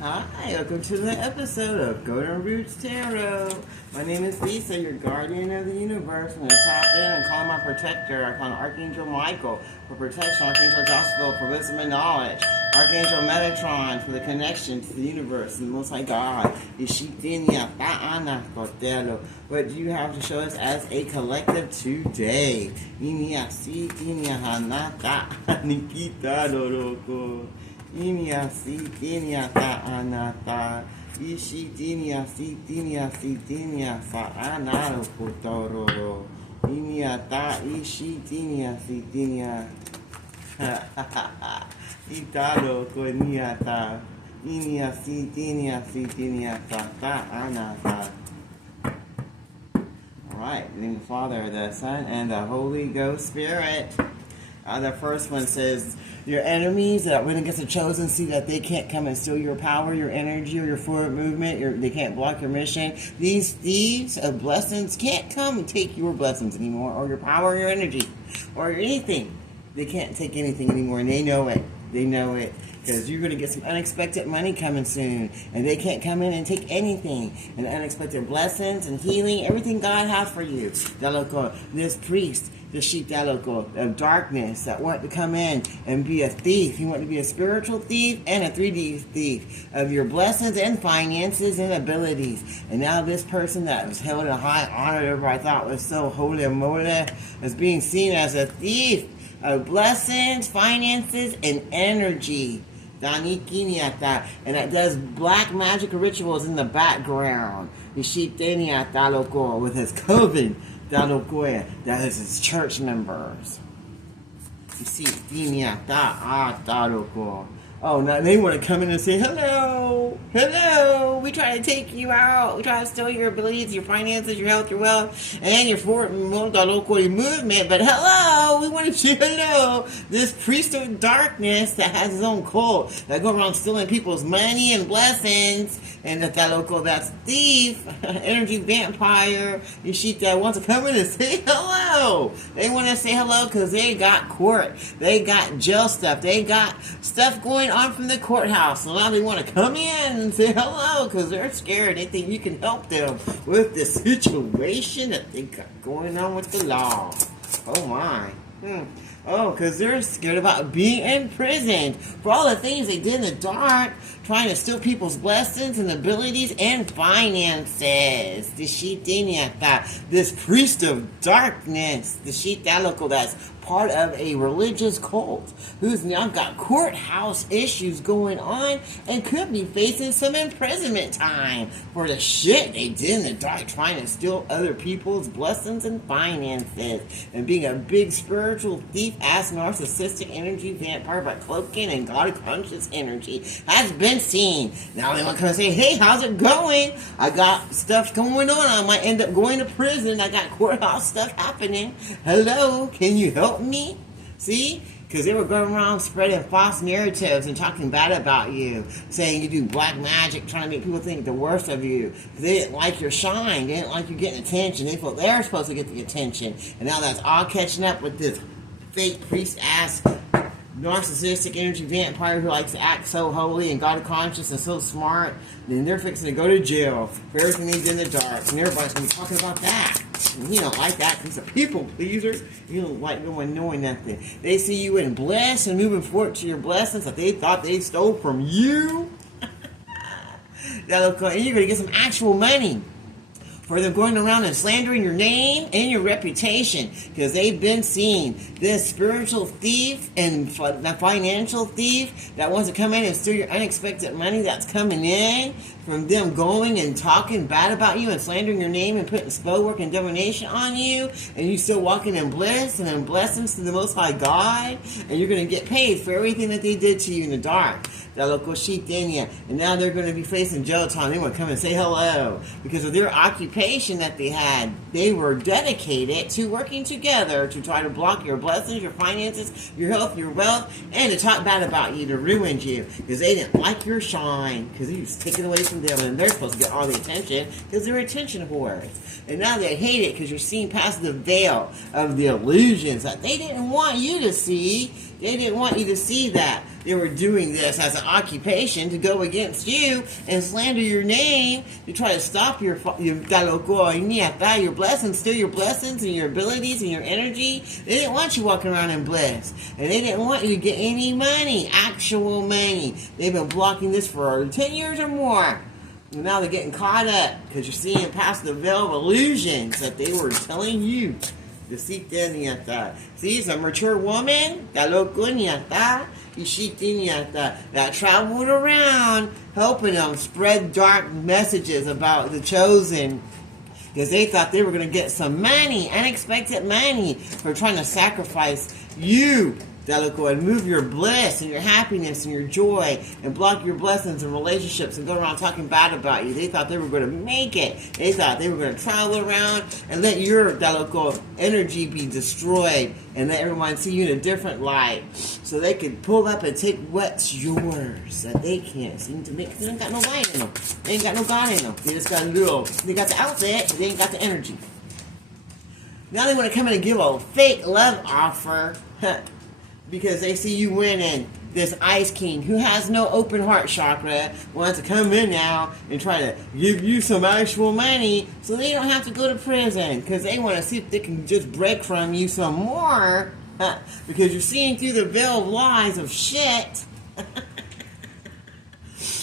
Hi, welcome to the episode of Golden Roots Tarot. My name is Lisa, your guardian of the universe. I'm going to tap in and call my protector. I call Archangel Michael for protection, Archangel Joshua for wisdom and knowledge, Archangel Metatron for the connection to the universe and the Most High God. What do you have to show us as a collective today? Inia si tinia ta anata ishi tinia si tinia sa anaro putororo inia ta ishi tinia si tinia italo konia ta inia si tinia ta anata. Alright, in the name of the Father, the Son, and the Holy Ghost Spirit. The first one says, your enemies that when it gets a chosen, see that they can't come and steal your power, your energy, or your forward movement. They can't block your mission. These thieves of blessings can't come and take your blessings anymore, or your power, or your energy, or anything. They can't take anything anymore, and they know it. They know it. Because you're going to get some unexpected money coming soon. And they can't come in and take anything. And unexpected blessings and healing, everything God has for you. This priest, the sheep of darkness that want to come in and be a thief. He want to be a spiritual thief and a 3D thief of your blessings and finances and abilities. And now this person that was held in high honor, everybody thought was so holy and moly, is being seen as a thief of blessings, finances, and energy. And it does black magic rituals in the background. With his coven, that is his church members. You see, oh, now they want to come in and say, hello, we try to take you out, we try to steal your abilities, your finances, your health, your wealth, and your forward movement, but hello, we want to say hello. This priest of darkness that has his own cult, that go around stealing people's money and blessings, and that's thief, energy vampire, you sheep that wants to come in and say hello. They want to say hello because they got court, they got jail stuff, they got stuff going on from the courthouse. So now they want to come in and say hello because they're scared. They think you can help them with the situation that they got going on with the law. Oh my. Oh, because they're scared about being imprisoned for all the things they did in the dark, trying to steal people's blessings and abilities and finances. This priest of darkness, the Shitaloco, that's part of a religious cult, who's now got courthouse issues going on and could be facing some imprisonment time for the shit they did in the dark, trying to steal other people's blessings and finances, and being a big spiritual thief ass narcissistic energy vampire by cloaking and God conscious energy has been seen. Now they want to come and say, hey, how's it going? I got stuff going on. I might end up going to prison. I got courthouse stuff happening. Hello, can you help me? See? Because they were going around spreading false narratives and talking bad about you, saying you do black magic, trying to make people think the worst of you. They didn't like your shine. They didn't like you getting attention. They thought they were supposed to get the attention. And now that's all catching up with this fake priest-ass narcissistic energy vampire who likes to act so holy and God conscious and so smart. Then they're fixing to go to jail for everything they did in the dark. And everybody's going to be talking about that. And you don't like that because he's a people pleaser. You don't like no one knowing nothing. They see you in bliss and moving forward to your blessings that they thought they stole from you. And you're going to get some actual money for them going around and slandering your name and your reputation, because they've been seeing this spiritual thief and the financial thief that wants to come in and steal your unexpected money that's coming in from them going and talking bad about you and slandering your name and putting spell work and divination on you, and you still walking in bliss and in blessings to the Most High God, and you're going to get paid for everything that they did to you in the dark. And now they're going to be facing jail time. They want to come and say hello because of their occupation that they had. They were dedicated to working together to try to block your blessings, your finances, your health, your wealth, and to talk bad about you, to ruin you because they didn't like your shine, because you was taken away from them, and they're supposed to get all the attention because they're attention whores. And now they hate it because you're seeing past the veil of the illusions that they didn't want you to see, They didn't want you to see that. They were doing this as an occupation to go against you and slander your name to try to stop your blessings, steal your blessings and your abilities and your energy. They didn't want you walking around in bliss. And they didn't want you to get any money, actual money. They've been blocking this for 10 years or more. And now they're getting caught up because you're seeing past the veil of illusions that they were telling you. See, it's a mature woman that traveled around helping them spread dark messages about the chosen, because they thought they were going to get some money, unexpected money, for trying to sacrifice you, and move your bliss and your happiness and your joy and block your blessings and relationships and go around talking bad about you. They thought they were going to make it. They thought they were going to travel around and let your energy be destroyed and let everyone see you in a different light so they could pull up and take what's yours that they can't seem to make. They ain't got no light in them. They ain't got no God in them. They just got they got the outfit, but they ain't got the energy. Now they want to come in and give a fake love offer because they see you winning. This Ice King, who has no open heart chakra, wants to come in now and try to give you some actual money so they don't have to go to prison, because they want to see if they can just breadcrumb you some more, because you're seeing through the veil of lies of shit.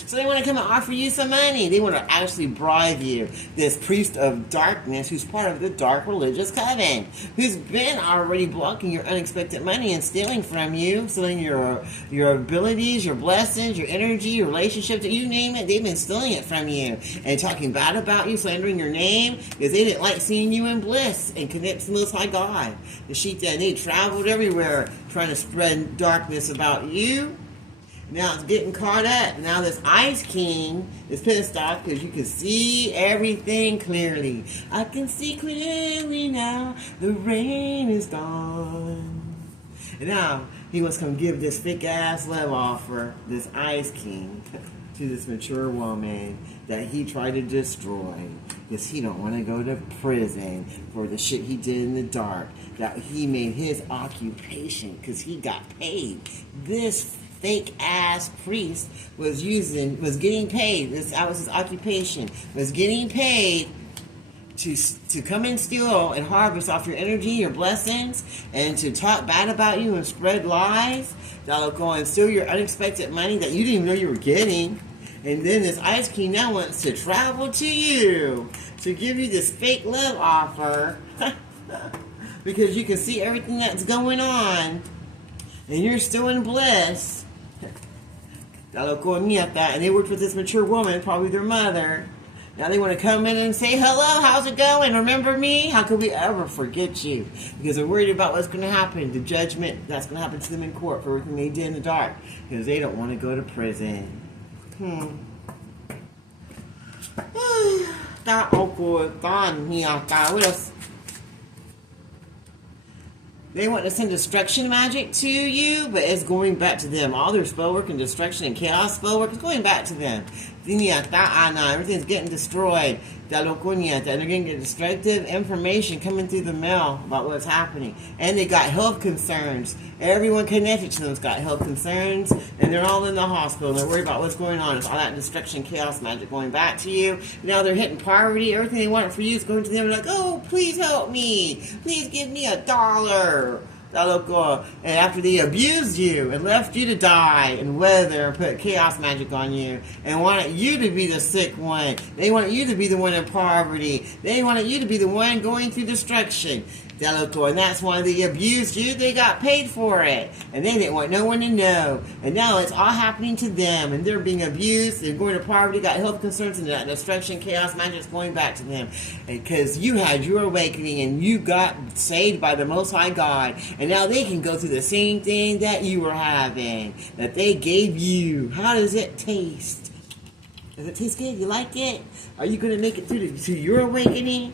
So they want to come and offer you some money. They want to actually bribe you. This priest of darkness, who's part of the dark religious coven, who's been already blocking your unexpected money and stealing from you, stealing your abilities, your blessings, your energy, your relationships, you name it. They've been stealing it from you and talking bad about you, slandering your name, because they didn't like seeing you in bliss and connect to the Most High God. The Shita, they traveled everywhere trying to spread darkness about you. Now it's getting caught up. Now this Ice King is pissed off because you can see everything clearly. I can see clearly now. The rain is gone. And now he wants to come give this fake ass love offer, this Ice King, to this mature woman that he tried to destroy because he don't want to go to prison for the shit he did in the dark. That he made his occupation because he got paid. This fake ass priest was getting paid. That was his occupation. Was getting paid to come and steal and harvest off your energy, your blessings, and to talk bad about you and spread lies that'll go and steal your unexpected money that you didn't even know you were getting. And then this Ice King now wants to travel to you to give you this fake love offer because you can see everything that's going on and you're still in bliss. And they worked with this mature woman, probably their mother. Now they want to come in and say, hello, how's it going? Remember me? How could we ever forget you? Because they're worried about what's going to happen, the judgment that's going to happen to them in court for everything they did in the dark. Because they don't want to go to prison. What else? They want to send destruction magic to you, but it's going back to them. All their spell work and destruction and chaos spell work is going back to them. Everything's getting destroyed. And they're getting destructive information coming through the mail about what's happening. And they got health concerns. Everyone connected to them's got health concerns, and they're all in the hospital. And they're worried about what's going on. It's all that destruction, chaos magic going back to you. Now they're hitting poverty. Everything they want for you is going to them. They're like, oh, please help me. Please give me $1. And after they abused you and left you to die and weather and put chaos magic on you and wanted you to be the sick one, they wanted you to be the one in poverty, they wanted you to be the one going through destruction. And that's why they abused you. They got paid for it. And they didn't want no one to know. And now it's all happening to them. And they're being abused and going to poverty, got health concerns, and that destruction, chaos, magic is going back to them. Because you had your awakening and you got saved by the Most High God. And now they can go through the same thing that you were having, that they gave you. How does it taste? Does it taste good? You like it? Are you going to make it through to your awakening?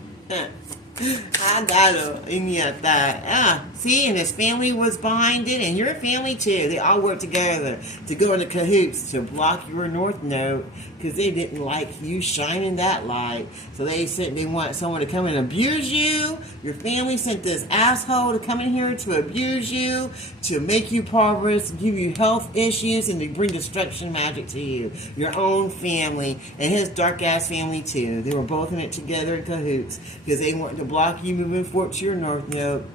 I got him. At that. See, and his family was behind it, and your family too. They all worked together to go into cahoots to block your north node because they didn't like you shining that light. So they said they want someone to come and abuse you. Your family sent this asshole to come in here to abuse you, to make you impoverished, give you health issues, and to bring destruction magic to you. Your own family and his dark ass family too. They were both in it together in cahoots because they wanted to block you moving forward to your north node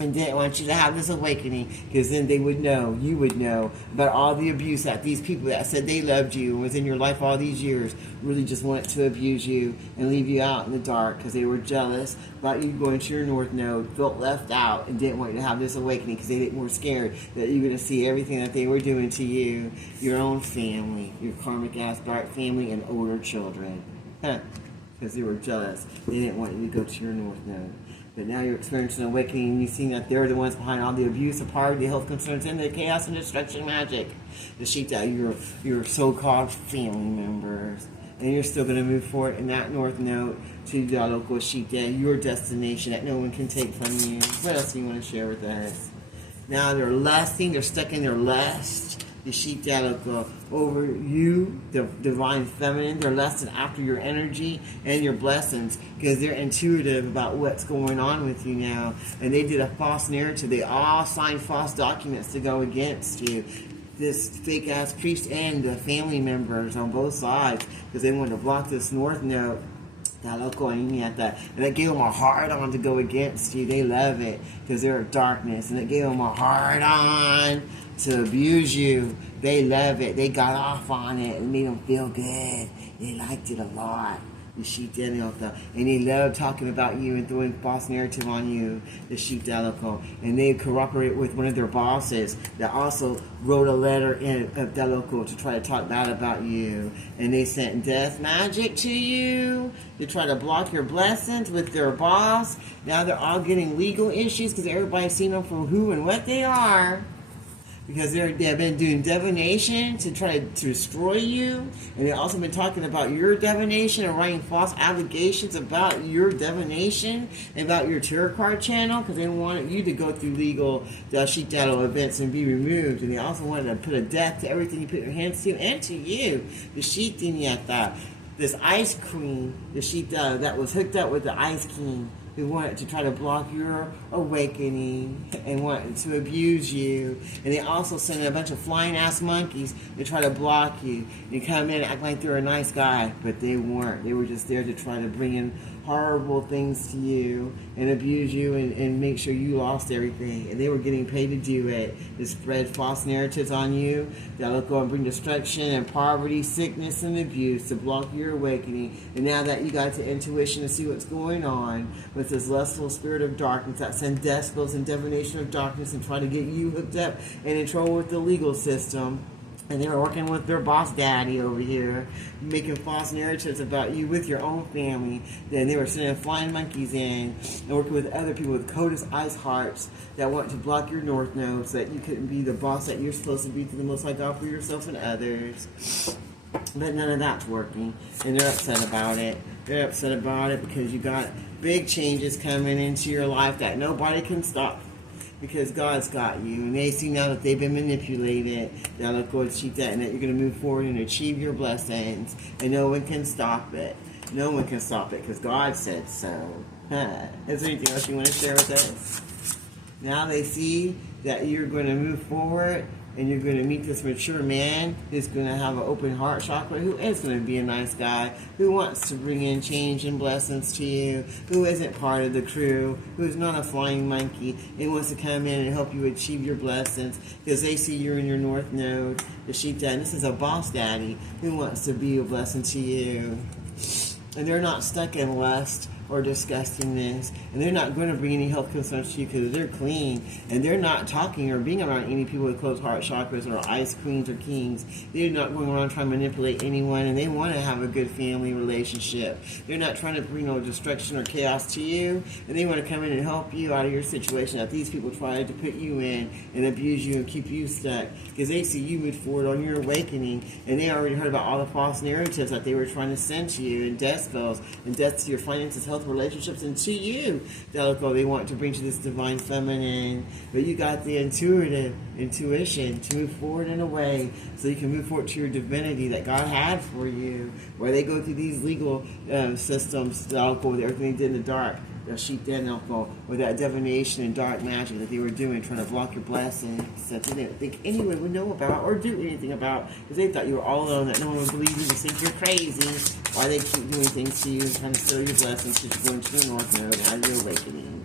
and didn't want you to have this awakening because then they would know, you would know about all the abuse that these people that said they loved you and was in your life all these years really just wanted to abuse you and leave you out in the dark because they were jealous about you going to your north node, felt left out, and didn't want you to have this awakening because they were scared that you were going to see everything that they were doing to you, your own family, your karmic ass dark family, and older children. Because they were jealous. They didn't want you to go to your north node. But now you're experiencing an awakening and you've seen that they're the ones behind all the abuse, the poverty, the health concerns, and the chaos and destruction magic. The sheep that your so-called family members. And you're still going to move forward in that north node to the local sheep that your destination that no one can take from you. What else do you want to share with us? Now they're lusting, they're stuck in their lust. The sheep that go over you, the divine feminine. They're lusting after your energy and your blessings because they're intuitive about what's going on with you now. And they did a false narrative. They all signed false documents to go against you. This fake ass priest and the family members on both sides because they wanted to block this north node. That local at that, and it gave them a hard on to go against you. They love it because they're darkness, and it gave them a hard on to abuse you. They love it. They got off on it and made them feel good. They liked it a lot. The sheep Danielka, and they love talking about you and throwing false narrative on you, the sheep Delico. And they cooperate with one of their bosses that also wrote a letter in of Delico to try to talk bad about you. And they sent death magic to you to try to block your blessings with their boss. Now they're all getting legal issues because everybody's seen them for who and what they are. Because they've been doing divination to try to destroy you. And they've also been talking about your divination and writing false allegations about your divination and about your tarot card channel because they wanted you to go through legal sheep Dalo events and be removed. And they also wanted to put a death to everything you put your hands to and to you. The sheep Dinyata, this ice queen, the sheep that was hooked up with the ice king, who wanted to try to block your awakening and wanted to abuse you. And they also sent a bunch of flying ass monkeys to try to block you and come in and act like they're a nice guy, but they weren't. They were just there to try to bring in horrible things to you and abuse you and make sure you lost everything. And they were getting paid to do it, to spread false narratives on you that'll go and bring destruction and poverty, sickness, and abuse to block your awakening. And now that you got the intuition to see what's going on with this lustful spirit of darkness that send death spells and divination of darkness and try to get you hooked up and in trouble with the legal system. And they were working with their boss daddy over here, making false narratives about you with your own family. Then they were sending flying monkeys in and working with other people with Codus Ice Hearts that want to block your north node so that you couldn't be the boss that you're supposed to be to the Most High God for yourself and others. But none of that's working, and they're upset about it. They're upset about it because you got big changes coming into your life that nobody can stop. Because God's got you, and they see now that they've been manipulated, that'll go achieve that, and that you're going to move forward and achieve your blessings, and no one can stop it. No one can stop it, because God said so. Is there anything else you want to share with us? Now they see that you're going to move forward, and you're going to meet this mature man who's going to have an open heart chakra, who is going to be a nice guy, who wants to bring in change and blessings to you, who isn't part of the crew, who's not a flying monkey, and wants to come in and help you achieve your blessings, because they see you're in your north node, the sheep dad. This is a boss daddy who wants to be a blessing to you. And they're not stuck in lust or disgustingness, and they're not going to bring any health concerns to you because they're clean, and they're not talking or being around any people with closed heart chakras or ice queens or kings. They're not going around trying to manipulate anyone, and they want to have a good family relationship. They're not trying to bring no destruction or chaos to you, and they want to come in and help you out of your situation that these people tried to put you in and abuse you and keep you stuck, because they see you move forward on your awakening, and they already heard about all the false narratives that they were trying to send to you, and death spells, and death to your finances, health, health, relationships, and to you, Delacour, they want to bring to this divine feminine. But you got the intuition to move forward in a way so you can move forward to your divinity that God had for you, where they go through these legal systems, Delacour, with everything they did in the dark. The sheep dead alcohol, or that divination and dark magic that they were doing, trying to block your blessings that they didn't think anyone would know about or do anything about, because they thought you were all alone, that no one would believe you, they think you're crazy. Why they keep doing things to you and trying to steal your blessings because you're going to the North Node out of your awakening.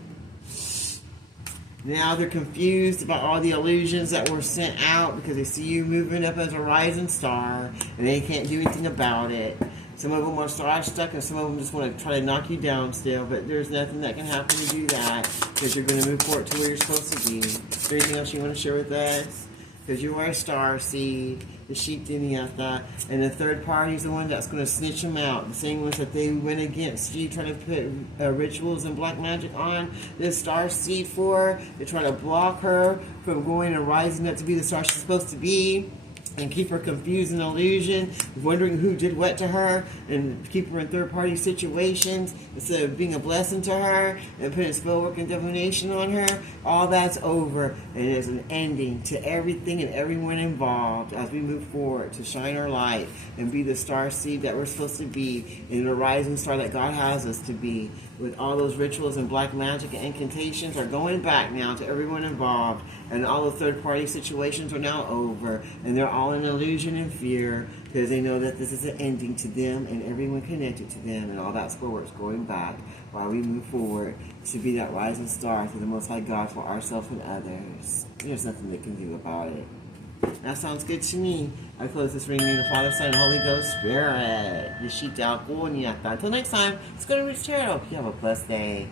Now they're confused about all the illusions that were sent out because they see you moving up as a rising star and they can't do anything about it. Some of them are stuck and some of them just want to try to knock you down still, but there's nothing that can happen to do that because you're going to move forward to where you're supposed to be. Is there anything else you want to share with us? Because you are a star seed, the sheep Diniata, and the third party is the one that's going to snitch them out. The same ones that they went against you, trying to put rituals and black magic on this star seed for. They're trying to block her from going and rising up to be the star she's supposed to be, and keep her confused and illusion, wondering who did what to her, and keep her in third-party situations instead of being a blessing to her and putting spell work and divination on her. All that's over, and there's an ending to everything and everyone involved as we move forward to shine our light and be the star seed that we're supposed to be, and the rising star that God has us to be. With all those rituals and black magic and incantations are going back now to everyone involved, and all the third-party situations are now over, and they're all in illusion and fear because they know that this is an ending to them and everyone connected to them, and all that spell work's going back while we move forward to be that rising star to the Most High God for ourselves and others. There's nothing they can do about it. That sounds good to me. I close this ring in the Father, Son, and Holy Ghost Spirit. Until next time, it's going to reach Tarot. You have a blessed day.